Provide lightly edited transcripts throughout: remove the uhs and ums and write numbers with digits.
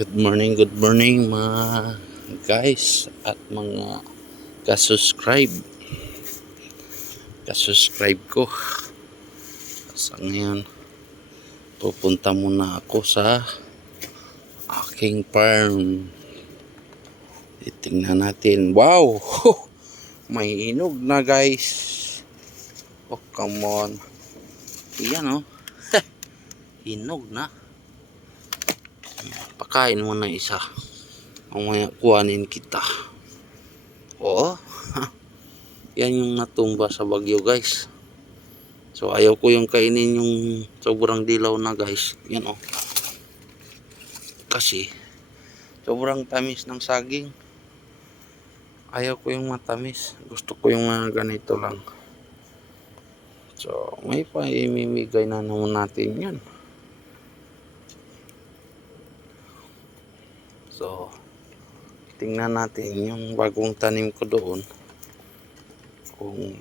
Good morning mga guys at mga ka-subscribe ko. Sa ngayon, pupunta muna ako sa aking farm. Titingnan natin. Wow! May hinog na guys. Oh, come on. Iyan oh. Hinog na. Pakain mo na isa. Mamaya kuhanin kita. Oo. Yan yung natumba sa bagyo guys. So ayaw ko yung kainin yung sobrang dilaw na guys. Yan oh. Kasi sobrang tamis ng saging. Ayaw ko yung matamis. Gusto ko yung ganito lang. So may paimimigay na naman natin yan. So tingnan natin yung bagong tanim ko doon. Kung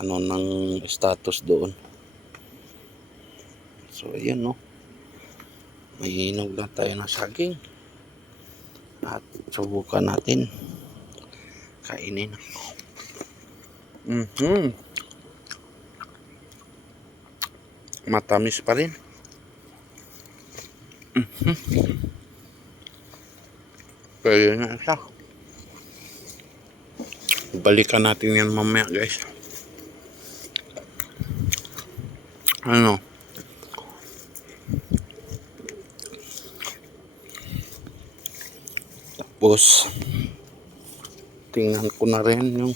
ano ng status doon. So ayan no. May hinog na tayo na saging. At subukan natin. Kainin. Matamis pa rin. Kaya na siya. Balikan natin yan mamaya guys. Ano? Tapos tingnan ko na rin yung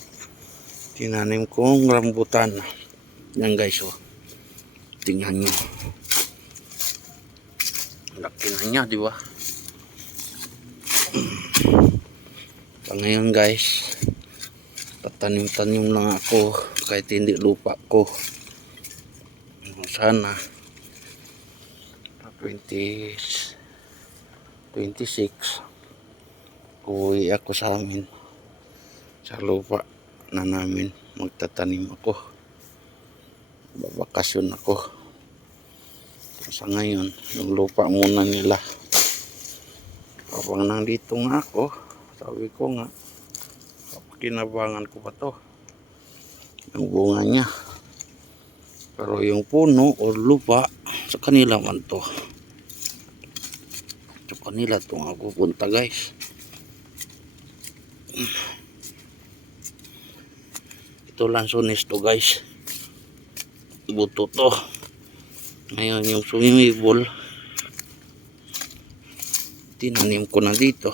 tinanim kong rambutan. Yan guys oh. Tingnan nyo. Laki na niya, di ba? So, ngayon guys, tatanim-tanim lang ako kahit hindi lupa ko. Sana 26 uwi ako sa amin, sa lupa na namin. Magtatanim ako, babakasyon ako. Sa ngayon yung lupa muna nila. Habang nandito nga ako, sabi ko nga, kinabangan ko pa to yung bunga niya. Pero yung puno o lupa sa kanila man to. Sa kanila to nga pupunta guys. Ito lansones to guys. Buto to. Ngayon yung sumimibol, tinanim ko na dito.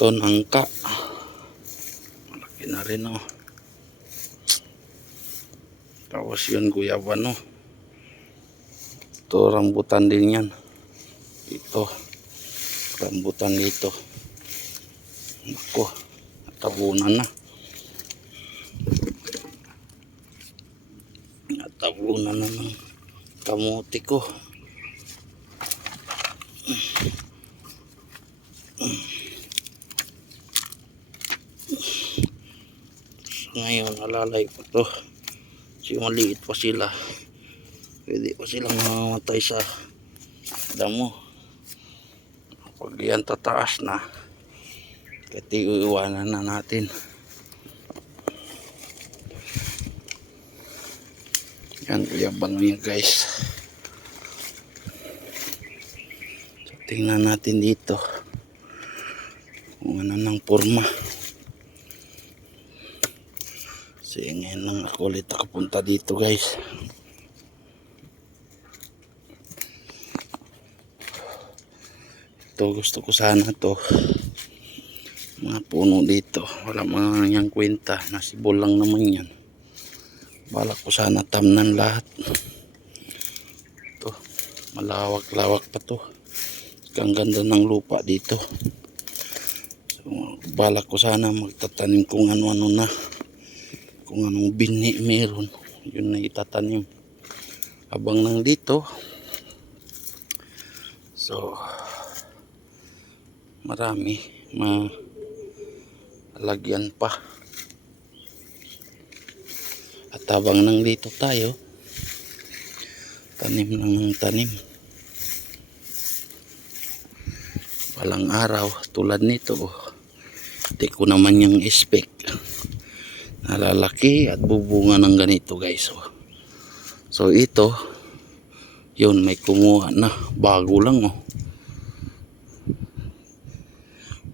Ito nangka. Malaki na rin oh. Tapos yun guyaban oh. Ito rambutan din yan. Ito rambutan dito. Ako, natabunan na. Natabunan na ng kamuti ko. Ngayon alalay ko to. Kasi maliit pa sila. Pwede pa silang mamamatay sa damo. Pag yan tataas na, kaya iiwanan na natin. Yan, yabang niya guys. So, tingnan natin dito kung ano ng forma. Kasi ngayon lang ako ulit nakapunta dito guys. Ito gusto ko sana to. Mga puno dito. Wala mga niyang kwenta. Nasibol lang naman yan. Balak ko sana tamnan lahat. Ito. Malawak-lawak pa to. Ang ganda ng lupa dito. So, balak ko sana magtatanim kung ano-ano na. Kung anong bini meron, yun na itatanim habang nandito. So marami lagyan pa. At habang nandito tayo, tanim ng tanim. Walang araw tulad nito. Hindi ko naman yung expect nalalaki at bubunga ng ganito guys. So ito, yun, may kumuha na. Bago lang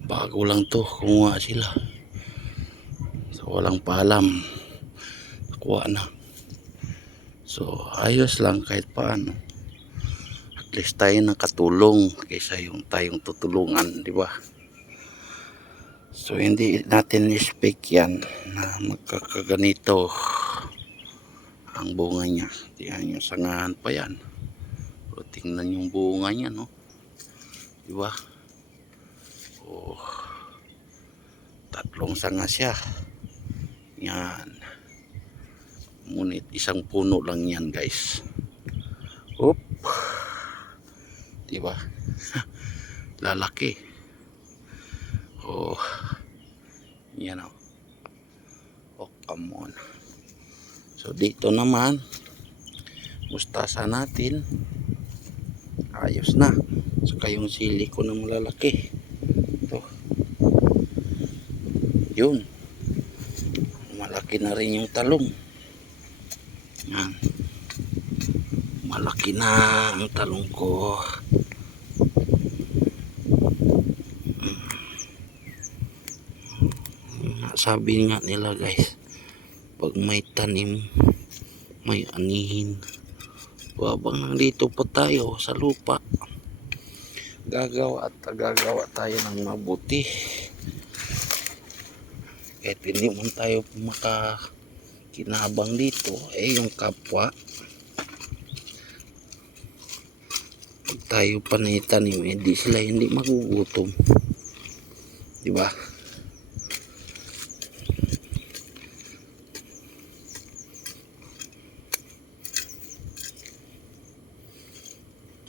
bago lang to, kumuha sila. So walang paalam, kuha na. So ayos lang kahit paano. At least tayo nakatulong kaysa yung tayong tutulungan, di ba? So hindi natin expect yan na magkakaganito ang bunga niya. Tingnan yung sangahan pa yan. Pero tingnan yung bunga niya, no? Di ba? Oh, tatlong sanga siya. Yan. Ngunit isang puno lang yan guys. Oop. Diba? Lalaki. Oh. Yan o. Oh, come on. So dito naman, mustasa natin. Ayos na. Saka yung sili ko na malalaki. Ito. Yun. Malaki na rin yung talong. Yan. Malaki na ang talong ko. Sabi nga nila guys, pag may tanim, may anihin. Habang nandito pa tayo sa lupa, gagawa tayo ng mabuti. Kahit hindi man tayo makakinabang dito, yung kapwa, pag tayo panitanim, hindi sila hindi magugutom, di ba?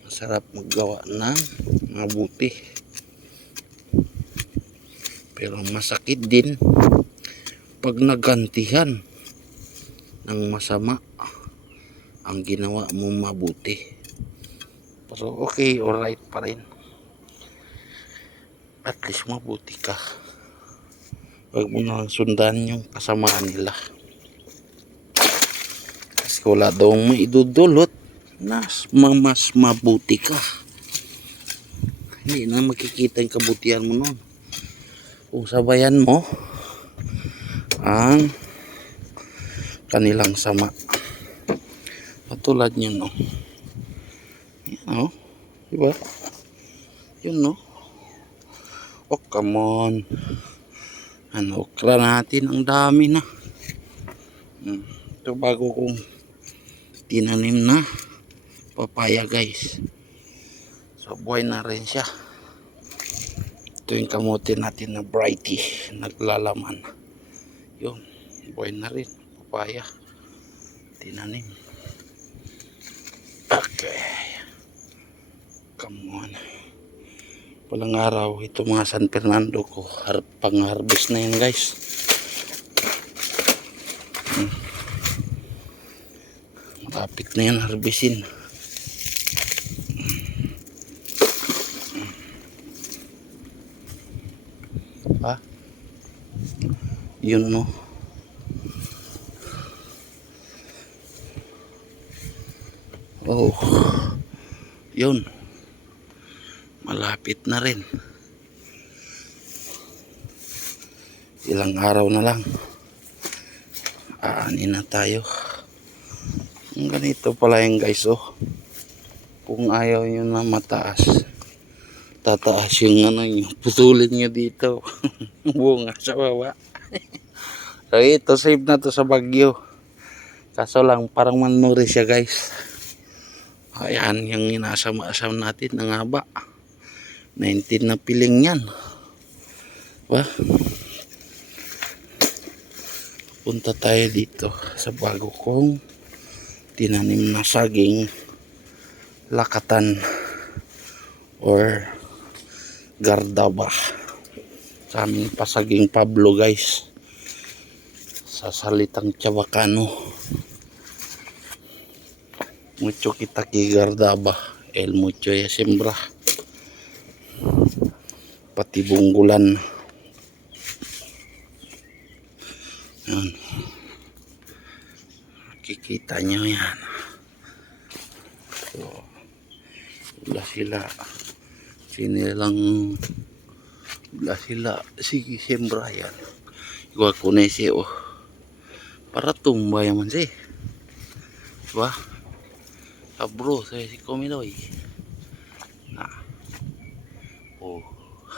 Masarap maggawa ng mabuti, pero masakit din pag nagantihan ng masama ang ginawa mo mabuti. Pero okay, alright pa rin. At least mabuti ka. Huwag mo nang sundan yung kasamaan nila. Kasi wala daw maidudulot na mas mabuti ka. Hindi na makikita yung kabutihan mo nun kung sabayan mo ang kanilang sama. Patulad niyan, no? Yan, no? Diba? Yun, no? Oh, come on. Ano, okra natin, ang dami na. Ito bago kong tinanim na papaya guys. So buhay na rin siya. Ito yung kamote natin na brighty, naglalaman. Yun, buhay na rin papaya, tinanim. Okay, come on. Walang araw ito mga San Fernando ko, pang harvest na yan guys. Malapit na yan harvestin. Yun, no? Oh, yun, malapit na rin. Ilang araw na lang, aanin na tayo. Ganito pala yung guys, oh. Kung ayaw nyo na mataas, tataas yung ano nyo, putulin nyo dito. Bunga sa baba. So ito, save na to sa Bagyo. Kaso lang, parang manuri siya guys. Ayan, yung inasam-asam natin, ng haba. 19 na piling yan. Diba? Punta tayo dito sa bago kong tinanim na saging lakatan or gardaba. sa aming Pasaging Pablo guys, sa salitang Chavacano. Mucho kita kigardaba, el mucho ya sembra, pati bunggulan. Yan. Kikita nyo yan. So, wala sila. Sinilang wala sila. Sige, sembra yan. Gua kunesi oh. Para tumba yaman si. Diba? Bro, saya si Komiloy. Nah. Oh.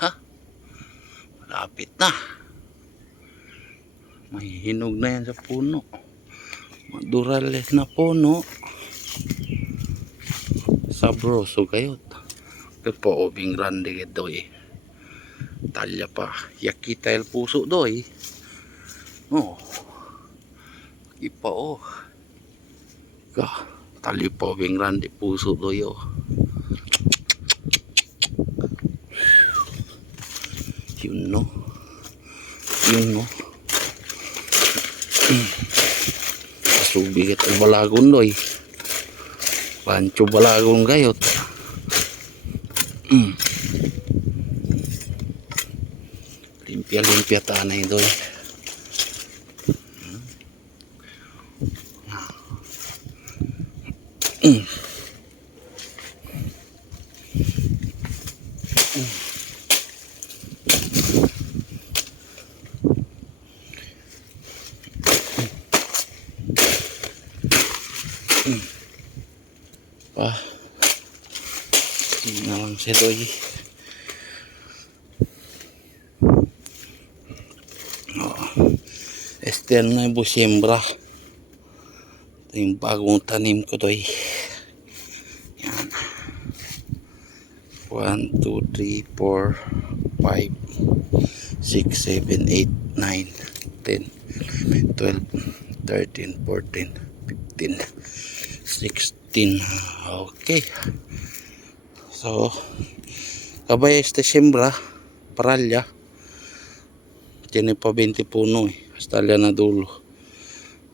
Ha? Malapit na. May hinog na yan sa puno. Madurales na puno. Sabroso kayo. Pero obing grande ito eh. Talya pa. Yakita el puso doy. Oh. Ipa oh. Ka. Talya pa obing grande puso doy oh. Yun no. Yun no. Subigit ang balagon doy. Pancho balagon gayot. Limpia tanay doy. Pa. Tingnan lang si doy. Este ano na yung busyembra. Ito yung bagong tanim ko doy. Yan. 1, 2, 3, 4, 5, 6, 7, 8, 9, 10, 12, 13, 14, 15, 16. Okay. So, kabay este siembra, paralya. Tiene pa 20 puno eh. Hasta na dulo.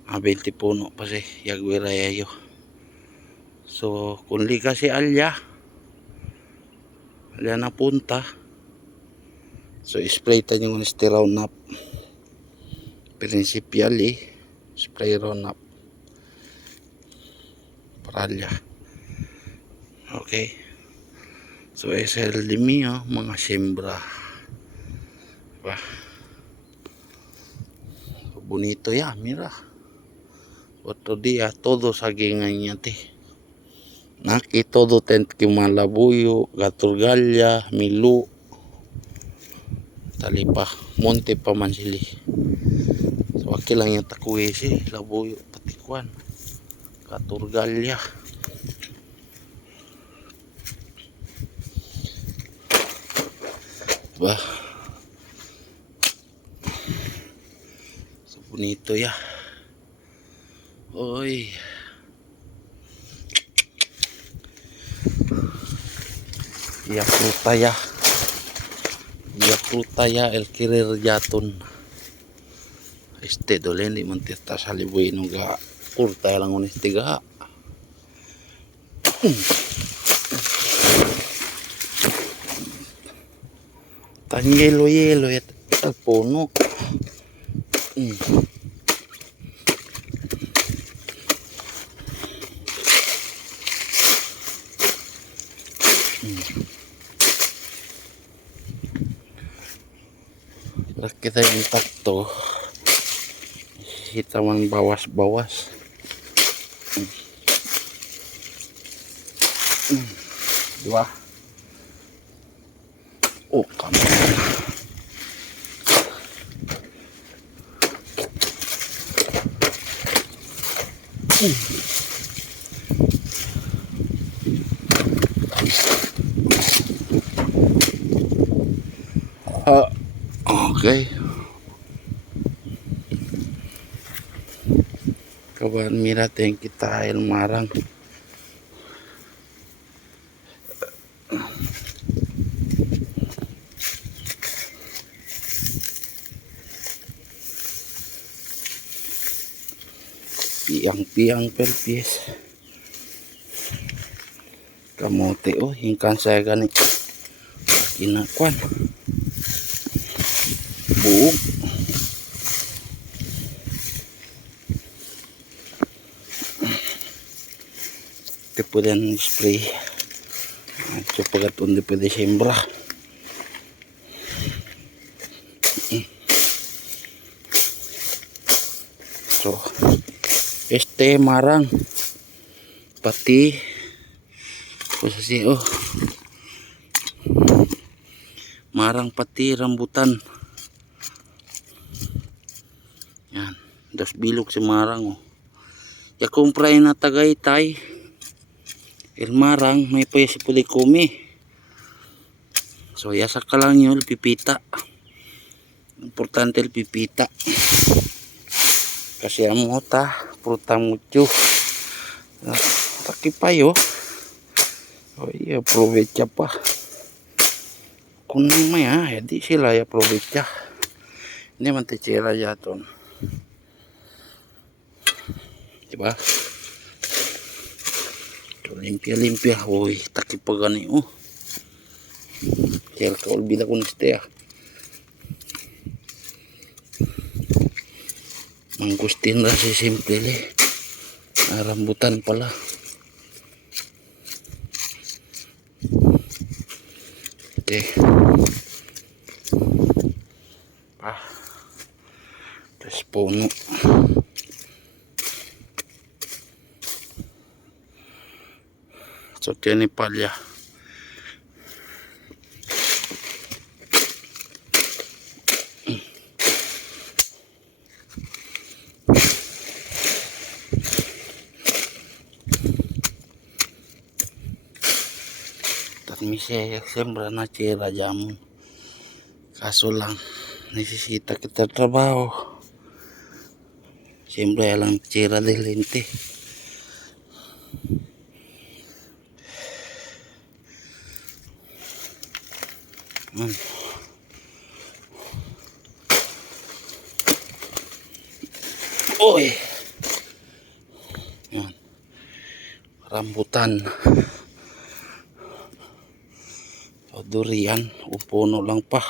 20 puno pa si Yagwira yayo. So, kung liga si Alya na punta. So, spray tayo yung este Roundup. Principial eh. Spray Roundup. Paralya. Okay. So, es el de mío, mga siembra. Diba? Bonito ya, mira. Otro día todo saging anyate. Naki todo tent kimalabuyo, gaturgalya, milu. Talipa, monte pa man sili. So aki lang yung takuisi, labuyo, patikwan. Gaturgalya. Diba? So bonito ya. Oy. Ya fruta ya. Ya fruta ya el querer yaton. Este dolen di man testa salibuy no ga kurta lang unis tiga. Tan yelo et al puno. Kita intakto. Kita man bawas-bawas. Diba? Oh, kami. Okay. Kawan mira yang kita air marang. piang pelpis. Kamote hingkan saya gani kinakuan buog. Ito po yan spray. Ito pagkatuon di pwede sembra. So marang pati posisi marang pati rambutan yan, das bilog si marang ya kumpray na Tagaytay el marang may paya si pulikumi. So yasa ka lang yun pipita, importante el pipita kasi amota prutang mucho takipayo. Iya aprovecha pa kung maya hindi sila aprovecha, hindi man titsira yaton, diba? Limpia takipagani kaya ka olbida ko niste mangustin ra si simple rambutan pala. Okay. Terus puno. So tiene palya. Misaya sembra na tira jamun, kaso lang necesita kita trabaho, sembra lang tira de lente. Yan. Rambutan durian puno lang pa.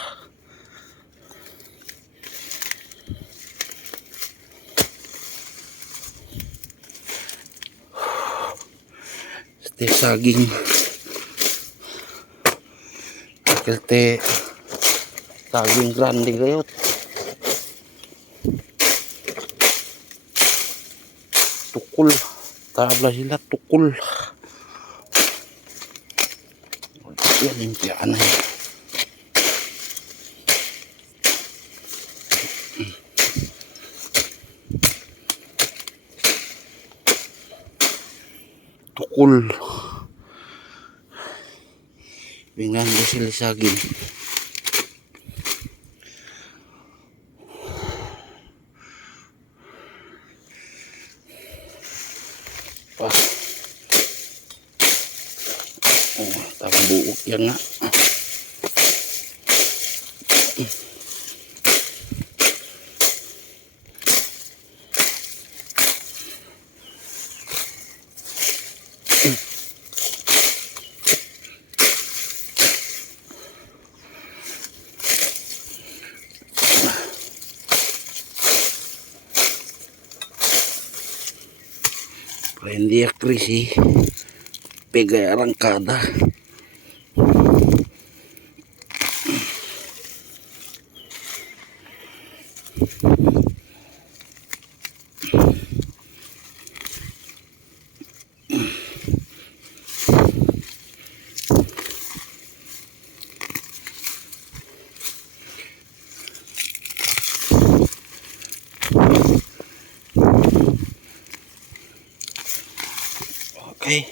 Este saging este saging grande gayot tukul tabla sila tukul. Ya limpian tukul dengan hasil saging. Buok yan nga. Prendi a krisi pega arrancada. Okay.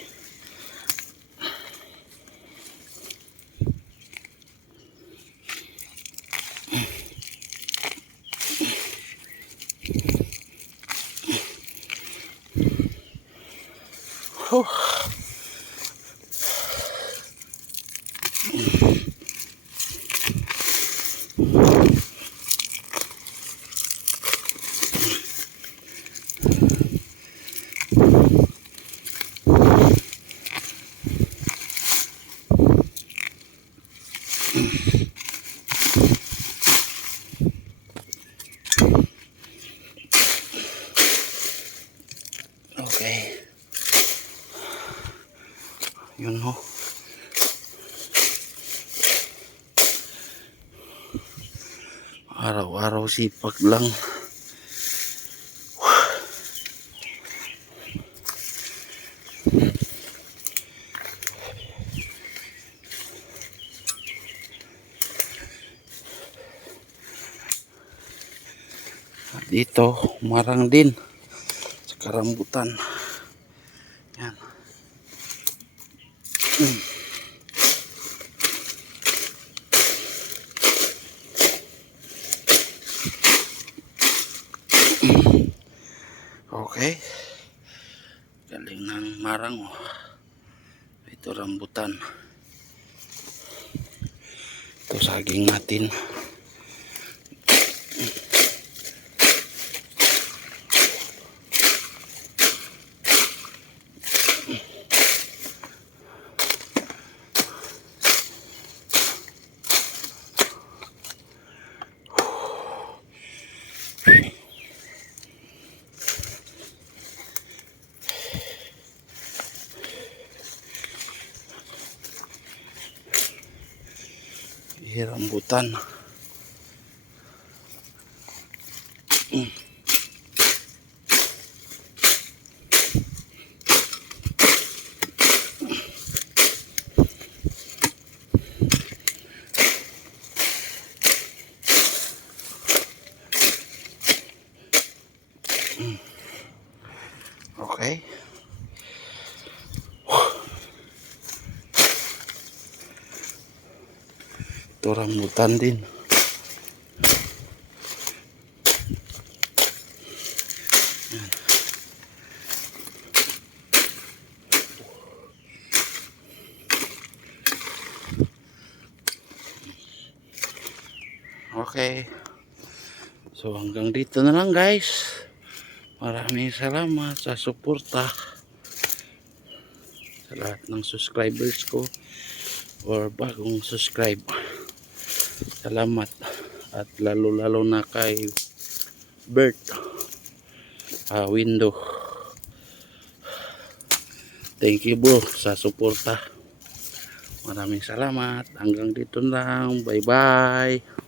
Yun ho. Araw-araw sipag lang. At dito, marang din sa karambutan. Yan. Okay. Galing ng marang oh. Ito rambutan. Ito saging natin. Rambutan. Okay. Ito rambutan din. Yan. Okay. So hanggang dito na lang guys. Maraming salamat sa suporta sa lahat ng subscribers ko or bagong subscribe. Salamat at lalo na kay Bert Window. Thank you bro sa suporta. Maraming salamat. Hanggang dito lang. Bye bye.